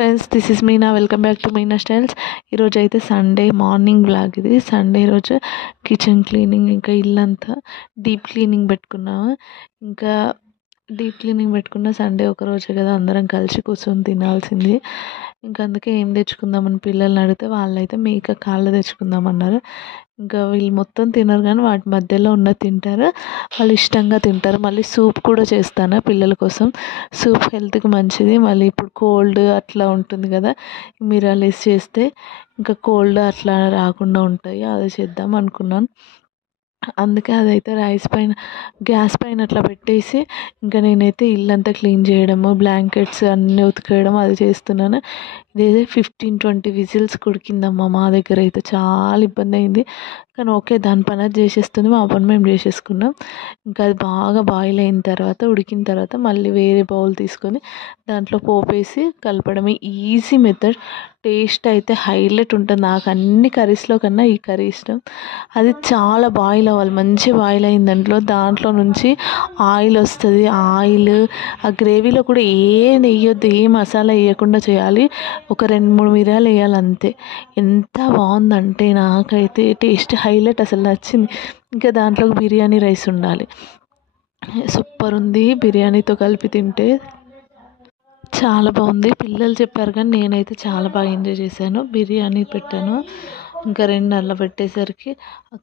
Friends, this is Meena. Welcome back to Meena styles. ఈరోజు అయితే Sunday morning blog. ఇది Sunday రోజు కిచెన్ క్లీనింగ్, ఇంకా ఇల్లంతా డీప్ క్లీనింగ్ పెట్టుకున్నాము. ఇంకా డీప్ క్లీనింగ్ పెట్టుకున్న సండే ఒక రోజే కదా, అందరం కలిసి కూర్చొని తినాల్సింది. ఇంకా అందుకే ఏం తెచ్చుకుందామని పిల్లల్ని అడిగితే వాళ్ళైతే మేక కాళ్ళు తెచ్చుకుందామన్నారు. ఇంకా వీళ్ళు మొత్తం తినరు, కానీ వాటి మధ్యలో ఉన్న తింటారు. వాళ్ళు ఇష్టంగా తింటారు. మళ్ళీ సూప్ కూడా చేస్తాను పిల్లల కోసం. సూప్ హెల్త్కి మంచిది. మళ్ళీ ఇప్పుడు కోల్డ్ అట్లా ఉంటుంది కదా, మిరియాలు వేసి చేస్తే ఇంకా కోల్డ్ అట్లా రాకుండా ఉంటాయి. అది చేద్దాం అనుకున్నాను. అందుకే అదైతే రైస్ పైన, గ్యాస్ పైన అట్లా పెట్టేసి ఇంకా నేనైతే ఇల్లంతా క్లీన్ చేయడము, బ్లాంకెట్స్ అన్నీ ఉతికేయడం అది చేస్తున్నాను. ఇదైతే 15-20 విజిల్స్ ఉడికిందమ్మా. మా దగ్గర అయితే చాలా ఇబ్బంది అయింది, కానీ ఓకే, దాని పని అది చేసేస్తుంది, మా పని మేము చేసేసుకున్నాం. ఇంకా అది బాగా బాయిల్ అయిన తర్వాత, ఉడికిన తర్వాత మళ్ళీ వేరే బౌల్ తీసుకొని దాంట్లో పోపేసి కలపడమే. Easy method. టేస్ట్ అయితే హైలైట్ ఉంటుంది. నాకు అన్ని కర్రీస్లో కన్నా ఈ కర్రీ ఇష్టం. అది చాలా బాయిల్ అవ్వాలి. మంచి బాయిల్ అయిన దాంట్లో నుంచి ఆయిల్ వస్తుంది. ఆయిల్ ఆ గ్రేవీలో కూడా నెయ్యొద్దు, ఏ మసాలా వేయకుండా చేయాలి. ఒక 2-3 మిరియాలు వేయాలి అంతే. ఎంత బాగుందంటే నాకైతే టేస్ట్ హైలైట్, అసలు నచ్చింది. ఇంకా దాంట్లోకి బిర్యానీ రైస్ ఉండాలి. సూపర్ ఉంది. బిర్యానీతో కలిపి తింటే చాలా బాగుంది. పిల్లలు చెప్పారు, కానీ నేనైతే చాలా బాగా ఎంజాయ్ చేశాను. బిర్యానీ పెట్టాను. ఇంకా 2 అలా పెట్టేసరికి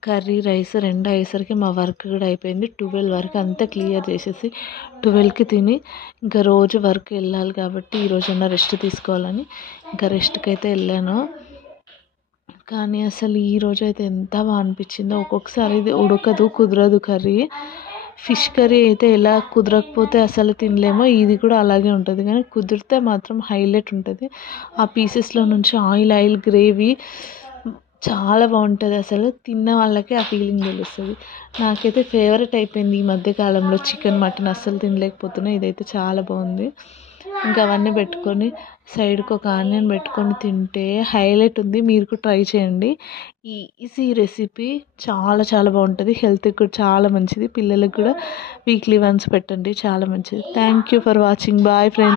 కర్రీ రైస్ 2 అయ్యేసరికి మా వర్క్ కూడా అయిపోయింది. 12 వరకు అంతా క్లియర్ చేసేసి 12కి తిని ఇంకా రోజు వర్క్ వెళ్ళాలి కాబట్టి ఈరోజన్నా రెస్ట్ తీసుకోవాలని ఇంకా రెస్ట్కి అయితే వెళ్ళాను. కానీ అసలు ఈరోజు అయితే ఎంత బాగా అనిపించిందో. ఒక్కొక్కసారి ఇది ఉడకదు, కుదరదు కర్రీ. ఫిష్ కర్రీ అయితే ఎలా కుదరకపోతే అసలు తినలేమో, ఇది కూడా అలాగే ఉంటుంది. కానీ కుదిరితే మాత్రం హైలైట్ ఉంటుంది. ఆ పీసెస్లో నుంచి ఆయిల్ గ్రేవీ చాలా బాగుంటుంది. అసలు తిన్న వాళ్ళకి ఆ ఫీలింగ్ తెలుస్తుంది. నాకైతే ఫేవరెట్ అయిపోయింది ఈ మధ్యకాలంలో. చికెన్ మటన్ అస్సలు తినలేకపోతున్నా. ఇదైతే చాలా బాగుంది. ఇంకా అవన్నీ పెట్టుకొని సైడ్కి ఒక ఆనియన్ పెట్టుకొని తింటే హైలైట్ ఉంది. మీరు కూడా ట్రై చేయండి. ఈ ఈజీ రెసిపీ చాలా చాలా బాగుంటుంది. హెల్త్కి కూడా చాలా మంచిది. పిల్లలకు కూడా వీక్లీ వన్స్ పెట్టండి, చాలా మంచిది. Thank you for watching. Bye friends.